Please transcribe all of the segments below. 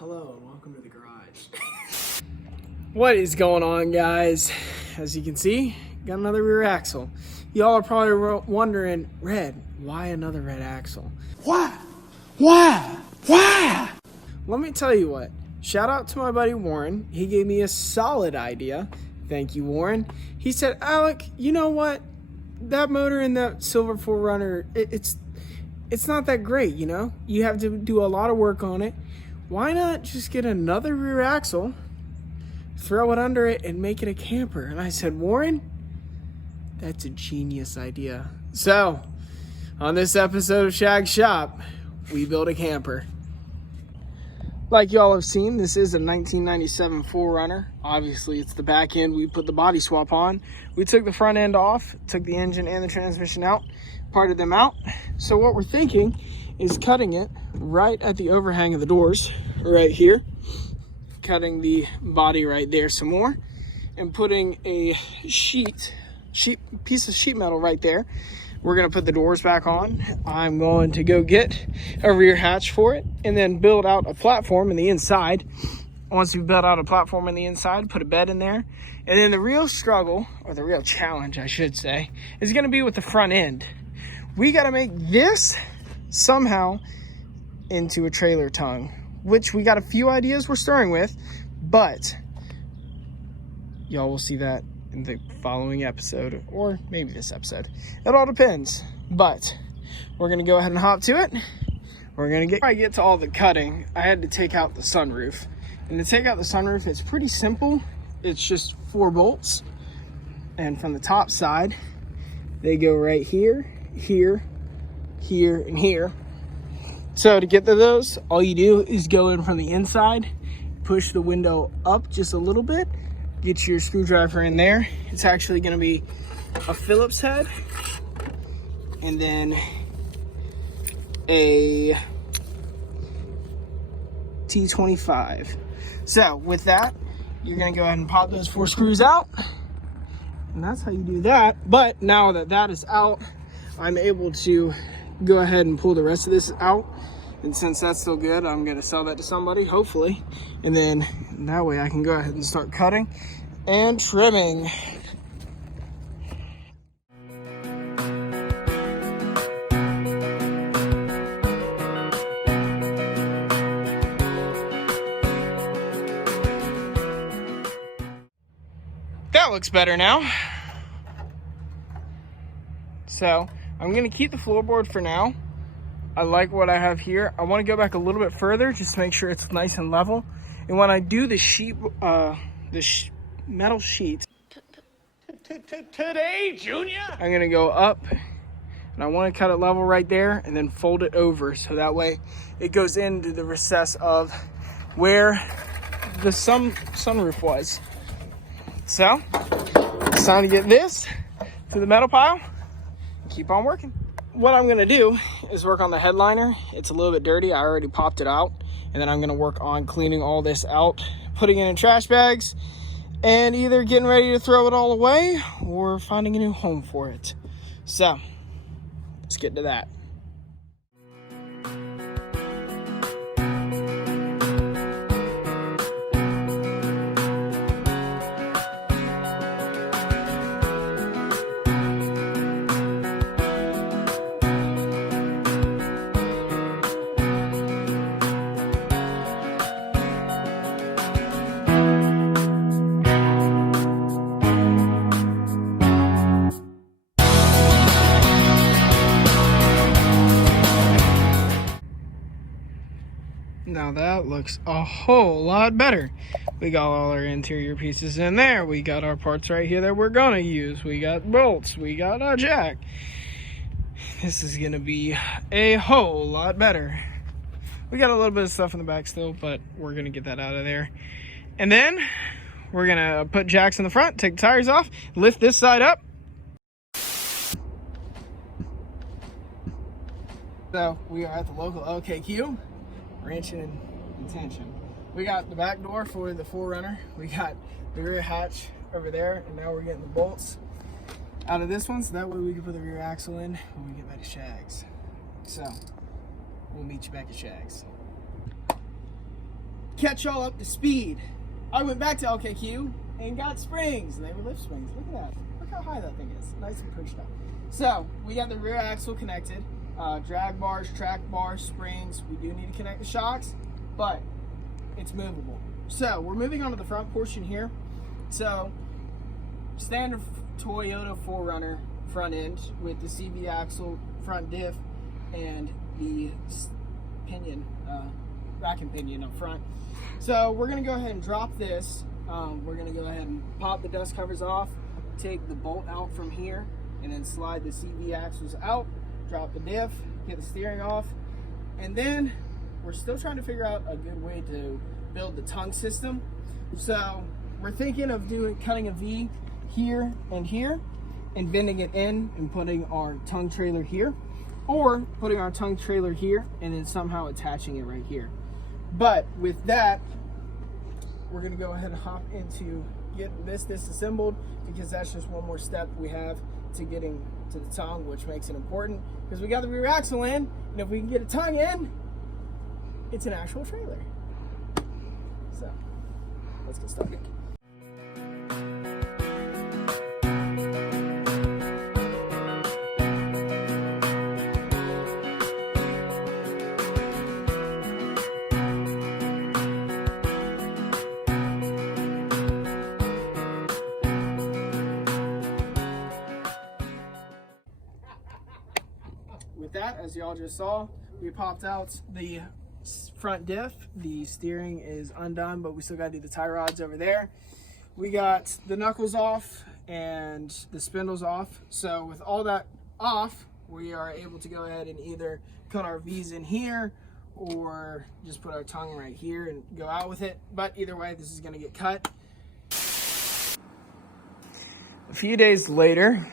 Hello and welcome to the garage. What is going on, guys? As you can see, got another rear axle. Y'all are probably wondering, Red, why another red axle? Why? Let me tell you what. Shout out to my buddy Warren. He gave me a solid idea. Thank you, Warren. He said, Alec, you know what? That motor in that Silver 4Runner, it's not that great, you know? You have to do a lot of work on it. Why not just get another rear axle, throw it under it, and make it a camper? And I said, Warren, that's a genius idea. So, on this episode of Shag Shop, we built a camper. Like y'all have seen, this is a 1997 4Runner. Obviously, it's the back end. We put the body swap on. We took the front end off, took the engine and the transmission out, parted them out. So what we're thinking is cutting it right at the overhang of the doors, right here. Cutting the body right there some more, and putting a piece of sheet metal right there. We're gonna put the doors back on. I'm going to go get a rear hatch for it and then build out a platform in the inside. Once we build out a platform in the inside, put a bed in there. And then the real struggle, or the real challenge, I should say, is gonna be with the front end. We gotta make this somehow into a trailer tongue, which we got a few ideas we're starting with, but y'all will see that in the following episode, or maybe this episode. It all depends, but we're gonna go ahead and hop to it. Before I get to all the cutting, I had to take out the sunroof. And to take out the sunroof, it's pretty simple. It's just 4 bolts. And from the top side, they go right here, here, here, and here. So to get to those, all you do is go in from the inside, push the window up just a little bit, get your screwdriver in there. It's actually gonna be a Phillips head and then a T25. So with that, you're gonna go ahead and pop those 4 screws out, and that's how you do that. But now that that is out, I'm able to go ahead and pull the rest of this out. And since that's still good, I'm gonna sell that to somebody, hopefully. And then that way I can go ahead and start cutting and trimming. That looks better now. So I'm gonna keep the floorboard for now. I like what I have here. I want to go back a little bit further just to make sure it's nice and level. And when I do the metal sheet Today, Junior. I'm gonna go up, and I want to cut it level right there and then fold it over so that way it goes into the recess of where the sunroof was. So it's time to get this to the metal pile and keep on working. What I'm gonna do is work on the headliner. It's a little bit dirty. I already popped it out, and then I'm gonna work on cleaning all this out, putting it in trash bags, and either getting ready to throw it all away or finding a new home for it. So let's get to that. Now that looks a whole lot better. We got all our interior pieces in there. We got our parts right here that we're gonna use. We got bolts, we got a jack. This is gonna be a whole lot better. We got a little bit of stuff in the back still, but we're gonna get that out of there. And then we're gonna put jacks in the front, take the tires off, lift this side up. So we are at the local LKQ. Wrenching and tension. We got the back door for the 4Runner. We got the rear hatch over there, and now we're getting the bolts out of this one, so that way we can put the rear axle in when we get back to Shags. So we'll meet you back at Shags. catch y'all up to speed, I went back to LKQ and got springs, and they were lift springs. Look at that. Look how high that thing is. Nice and pushed up. So we got the rear axle connected, drag bars, track bars, springs. We do need to connect the shocks, but it's movable. So we're moving on to the front portion here. So standard Toyota 4Runner front end with the CV axle, front diff, and the pinion, rack and pinion up front. So we're gonna go ahead and drop this. We're gonna go ahead and pop the dust covers off, take the bolt out from here, and then slide the CV axles out, drop the diff, get the steering off, and then we're still trying to figure out a good way to build the tongue system. So we're thinking of cutting a V here, and bending it in and putting our tongue trailer here, or putting our tongue trailer here and then somehow attaching it right here. But with that, we're gonna go ahead and hop into getting this disassembled, because that's just one more step we have to getting to the tongue, which makes it important because we got the rear axle in, and if we can get a tongue in, it's an actual trailer. So let's get started. With that, as y'all just saw, we popped out the front diff. The steering is undone, but we still got to do the tie rods over there. We got the knuckles off and the spindles off. So with all that off, we are able to go ahead and either cut our V's in here or just put our tongue right here and go out with it. But either way, this is going to get cut. A few days later,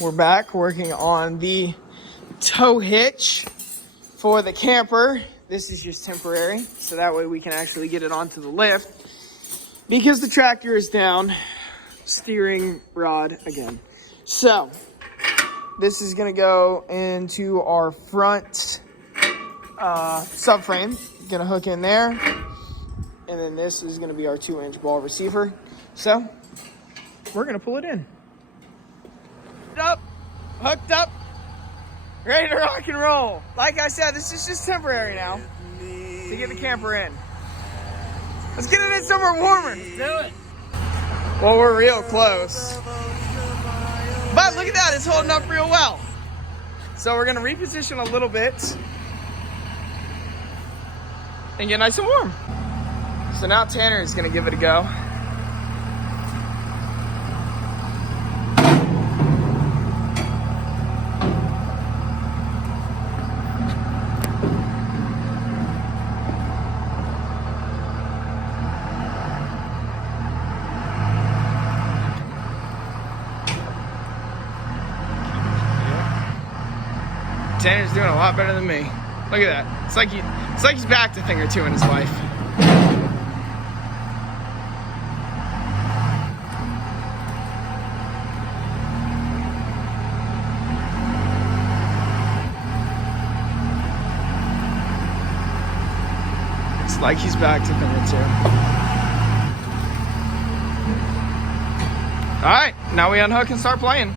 we're back working on the tow hitch for the camper. This is just temporary, so that way we can actually get it onto the lift, because the tractor is down. Steering rod again. So this is gonna go into our front subframe. Gonna hook in there, and then this is gonna be our 2-inch ball receiver. So we're gonna pull it in. Hooked up, ready to rock and roll. Like I said, this is just temporary now to get the camper in. Let's get it in somewhere warmer. Let's do it. Well, we're real close. But look at that, it's holding up real well. So we're gonna reposition a little bit and get nice and warm. So now Tanner is gonna give it a go. Tanner's doing a lot better than me. Look at that. It's like he's backed a thing or two in his life. It's like he's backed a thing or two. All right, now we unhook and start playing.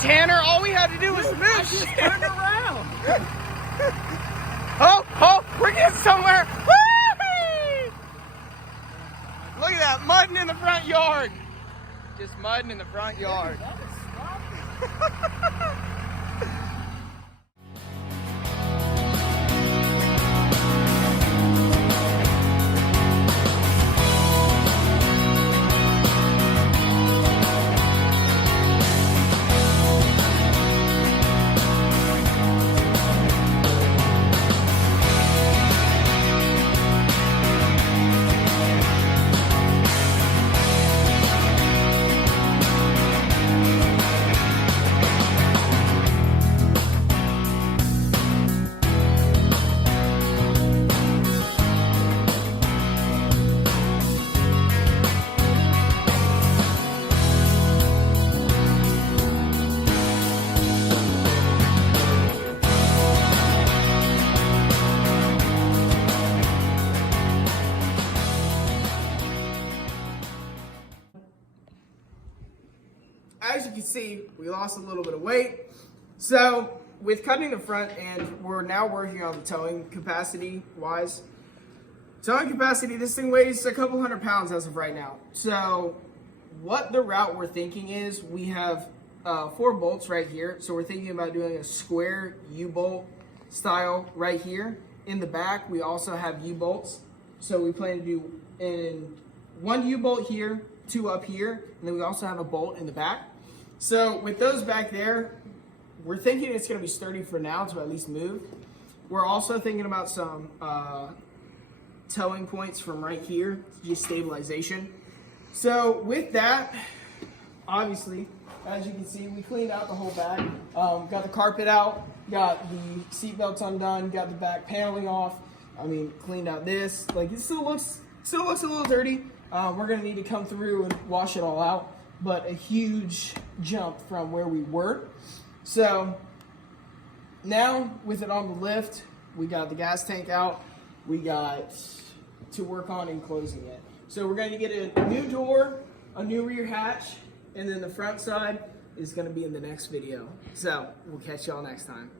Tanner, all we had to do was move. I just turned around. Oh, we're getting somewhere. Woo! Look at that, mudding in the front yard. Just mudding in the front yard. see, we lost a little bit of weight. So with cutting the front, and we're now working on the towing capacity wise. Towing capacity, this thing weighs a couple 100 pounds as of right now. So what the route we're thinking is, we have 4 bolts right here. So we're thinking about doing a square U-bolt style right here. In the back, we also have U-bolts. So we plan to do in 1 U-bolt here, 2 up here, and then we also have a bolt in the back. So with those back there, we're thinking it's gonna be sturdy for now to at least move. We're also thinking about some towing points from right here, just stabilization. So with that, obviously, as you can see, we cleaned out the whole back. Got the carpet out, got the seat belts undone, got the back paneling off. I mean, cleaned out this. Like, it still looks a little dirty. We're gonna need to come through and wash it all out, but a huge jump from where we were. So now with it on the lift, we got the gas tank out. We got to work on enclosing it. So we're gonna get a new door, a new rear hatch, and then the front side is gonna be in the next video. So we'll catch y'all next time.